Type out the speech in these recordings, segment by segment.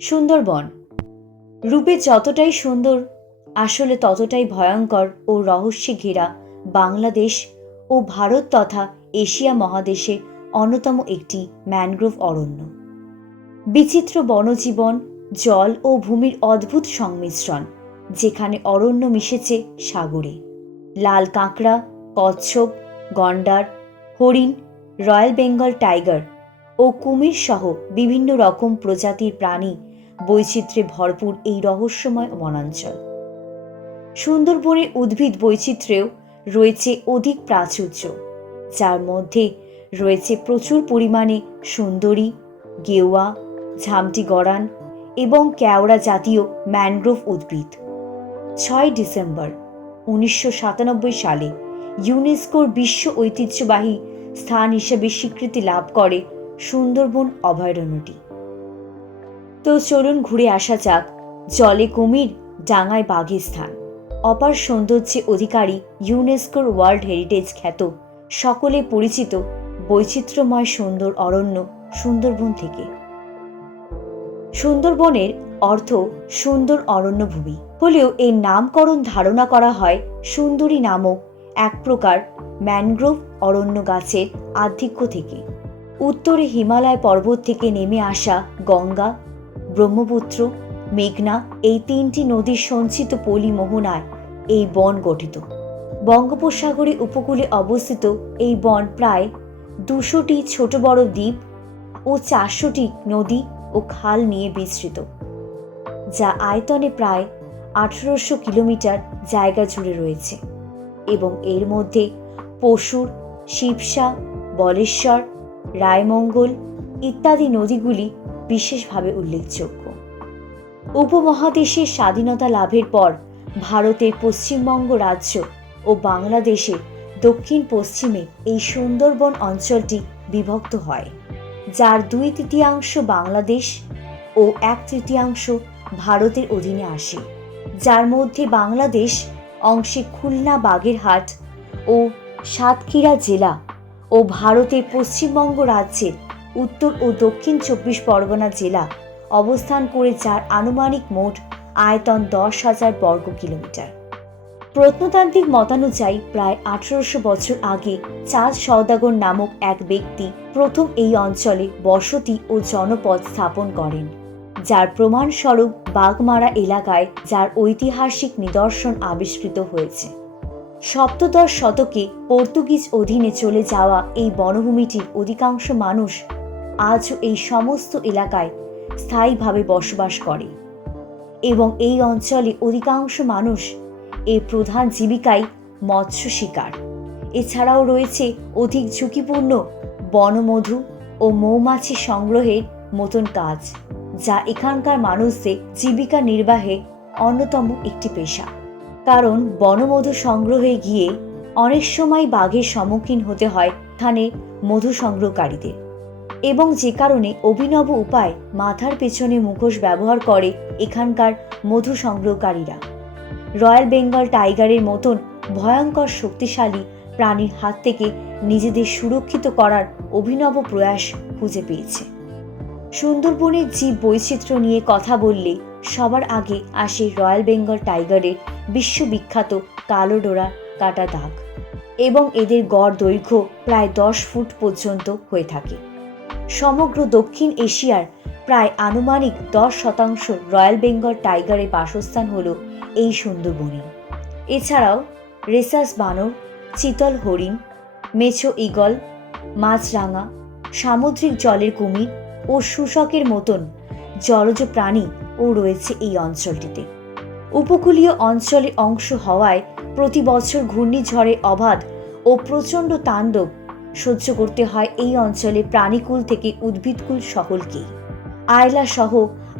সুন্দরবন। রূপে যতটাই সুন্দর, আসলে ততটাই ভয়ঙ্কর ও রহস্যে ঘেরা বাংলাদেশ ও ভারত তথা এশিয়া মহাদেশে অন্যতম একটি ম্যানগ্রোভ অরণ্য। বিচিত্র বনজীবন, জল ও ভূমির অদ্ভুত সংমিশ্রণ, যেখানে অরণ্য মিশেছে সাগরে। লাল কাঁকড়া, কচ্ছপ, গন্ডার, হরিণ, রয়্যাল বেঙ্গল টাইগার ও কুমির সহ বিভিন্ন রকম প্রজাতির প্রাণী বৈচিত্র্যে ভরপুর এই রহস্যময় বনাঞ্চল। সুন্দরবনের উদ্ভিদ বৈচিত্র্যেও রয়েছে অধিক প্রাচুর্য, যার মধ্যে রয়েছে প্রচুর পরিমাণে সুন্দরী, গেওয়া, ঝামটি গড়ান এবং কেওড়া জাতীয় ম্যানগ্রোভ উদ্ভিদ। ছয় ডিসেম্বর উনিশশো সাতানব্বই সালে ইউনেস্কোর বিশ্ব ঐতিহ্যবাহী স্থান হিসেবে স্বীকৃতি লাভ করে সুন্দরবন অভয়ারণ্যটি। তো চলুন ঘুরে আসা যাক জলে কুমির ডাঙায় বাঘের স্থান। অপার সৌন্দর্যে অধিকারী ইউনেস্কোর ওয়ার্ল্ড হেরিটেজ খ্যাত, সকলে পরিচিত বৈচিত্র্যময় সুন্দর অরণ্য সুন্দরবন থেকে। সুন্দরবনের অর্থ সুন্দর অরণ্যভূমি। হলেও এর নামকরণ ধারণা করা হয় সুন্দরী নামক এক প্রকার ম্যানগ্রোভ অরণ্য গাছের আধিক্য থেকে। উত্তরে হিমালয় পর্বত থেকে নেমে আসা গঙ্গা, ব্রহ্মপুত্র, মেঘনা, এই তিনটি নদীর সঞ্চিত পলি মোহনায় এই বন গঠিত। বঙ্গোপসাগরের উপকূলে অবস্থিত এই বন প্রায় দুশোটি ছোট বড় দ্বীপ ও চারশোটি নদী ও খাল নিয়ে বিস্তৃত, যা আয়তনে প্রায় আঠারোশো কিলোমিটার জায়গা জুড়ে রয়েছে এবং এর মধ্যে পশুর, শিবসা, বলেশ্বর রায়মঙ্গল ইত্যাদি নদীগুলি বিশেষভাবে উল্লেখযোগ্য। উপমহাদেশের স্বাধীনতা লাভের পর ভারতের পশ্চিমবঙ্গ রাজ্য ও বাংলাদেশের দক্ষিণ পশ্চিমে এই সুন্দরবন অঞ্চলটি বিভক্ত হয়, যার দুই তৃতীয়াংশ বাংলাদেশ ও এক তৃতীয়াংশ ভারতের অধীনে আসে, যার মধ্যে বাংলাদেশ অংশে খুলনা, বাগেরহাট ও সাতক্ষীরা জেলা ও ভারতের পশ্চিমবঙ্গ রাজ্যের উত্তর ও দক্ষিণ চব্বিশ পরগনা জেলা অবস্থান করে যার আনুমানিক মোট আয়তন দশ হাজার বর্গ কিলোমিটার। প্রত্নতান্ত্রিক মতানুযায়ী প্রায় আঠারোশো বছর আগে চাঁদ সওদাগর নামক এক ব্যক্তি প্রথম এই অঞ্চলে বসতি ও জনপদ স্থাপন করেন, যার প্রমাণস্বরূপ বাগমারা এলাকায় যার ঐতিহাসিক নিদর্শন আবিষ্কৃত হয়েছে। সপ্তদশ শতকে পর্তুগিজ অধীনে চলে যাওয়া এই বনভূমিটির অধিকাংশ মানুষ আজও এই সমস্ত এলাকায় স্থায়ীভাবে বসবাস করে। এবং এই অঞ্চলে অধিকাংশ মানুষ এর প্রধান জীবিকাই মৎস্য শিকার। এছাড়াও রয়েছে অধিক ঝুঁকিপূর্ণ বনমধু ও মৌমাছি সংগ্রহের মতন কাজ, যা এখানকার মানুষদের জীবিকা নির্বাহে অন্যতম একটি পেশা। কারণ বনমধু সংগ্রহে গিয়ে অনেক সময় বাঘের সম্মুখীন হতে হয় এখানে মধু সংগ্রহকারীদের। এবং যে কারণে অভিনব উপায় মাথার পেছনে মুখোশ ব্যবহার করে এখানকার মধু সংগ্রহকারীরা। রয়্যাল বেঙ্গল টাইগারের মতন ভয়ঙ্কর শক্তিশালী প্রাণীর হাত থেকে নিজেদের সুরক্ষিত করার অভিনব প্রয়াস খুঁজে পেয়েছে। সুন্দরবনের জীব বৈচিত্র্য নিয়ে কথা বললে সবার আগে আসে রয়্যাল বেঙ্গল টাইগারের বিশ্ববিখ্যাত কালো ডোরা কাটা দাগ এবং এদের গড় দৈর্ঘ্য প্রায় দশ ফুট পর্যন্ত হয়ে থাকে। সমগ্র দক্ষিণ এশিয়ার প্রায় আনুমানিক দশ শতাংশ রয়্যাল বেঙ্গল টাইগারের বাসস্থান হল এই সুন্দরবনে এছাড়াও রেসাস বানর, চিতল হরিণ, মেছো ইগল, মাছরাঙা, সামুদ্রিক জলের কুমির ও শুশকের মতন জলজ প্রাণী ও রয়েছে এই অঞ্চলটিতে। উপকূলীয় অঞ্চলে অংশ হওয়ায় প্রতি বছর ঘূর্ণিঝড়ের অবাধ ও প্রচণ্ড তাণ্ডব সহ্য করতে হয় এই অঞ্চলে প্রাণীকুল থেকে উদ্ভিদকুল সকলকে আয়লা সহ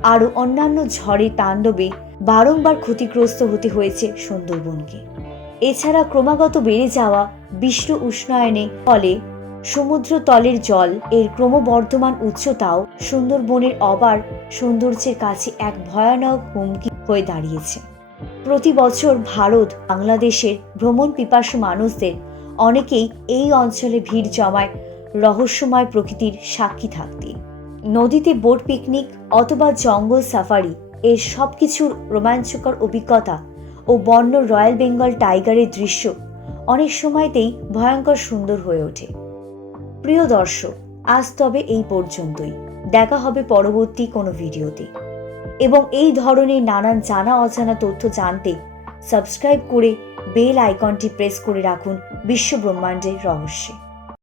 আরও অন্যান্য ঝড়ে তাণ্ডবে বারংবার ক্ষতিগ্রস্ত হতে হয়েছে সুন্দরবনকে। এছাড়া ক্রমাগত বেড়ে যাওয়া বিশ্ব উষ্ণায়নে ফলে সমুদ্র তলের জল এর ক্রমবর্ধমান উচ্চতাও সুন্দরবনের অবার সৌন্দর্যের কাছে এক ভয়ানক হুমকি হয়ে দাঁড়িয়েছে। প্রতি বছর ভারত, বাংলাদেশের ভ্রমণ পিপাসু মানুষদের অনেকেই এই অঞ্চলে ভিড় জমায় রহস্যময় প্রকৃতির সাক্ষী থাকতে। নদীতে বোট পিকনিক অথবা জঙ্গল সাফারি এর সব কিছুর রোমাঞ্চকর অভিজ্ঞতা ও বন্য রয়্যাল বেঙ্গল টাইগারের দৃশ্য অনেক সময়তেই ভয়ঙ্কর সুন্দর হয়ে ওঠে। প্রিয় দর্শক, আজ তবে এই পর্যন্তই। দেখা হবে পরবর্তী কোনো ভিডিওতে। এবং এই ধরনের নানান জানা অজানা তথ্য জানতে সাবস্ক্রাইব করে বেল আইকনটি প্রেস করে রাখুন বিশ্ব ব্রহ্মাণ্ডের রহস্যে।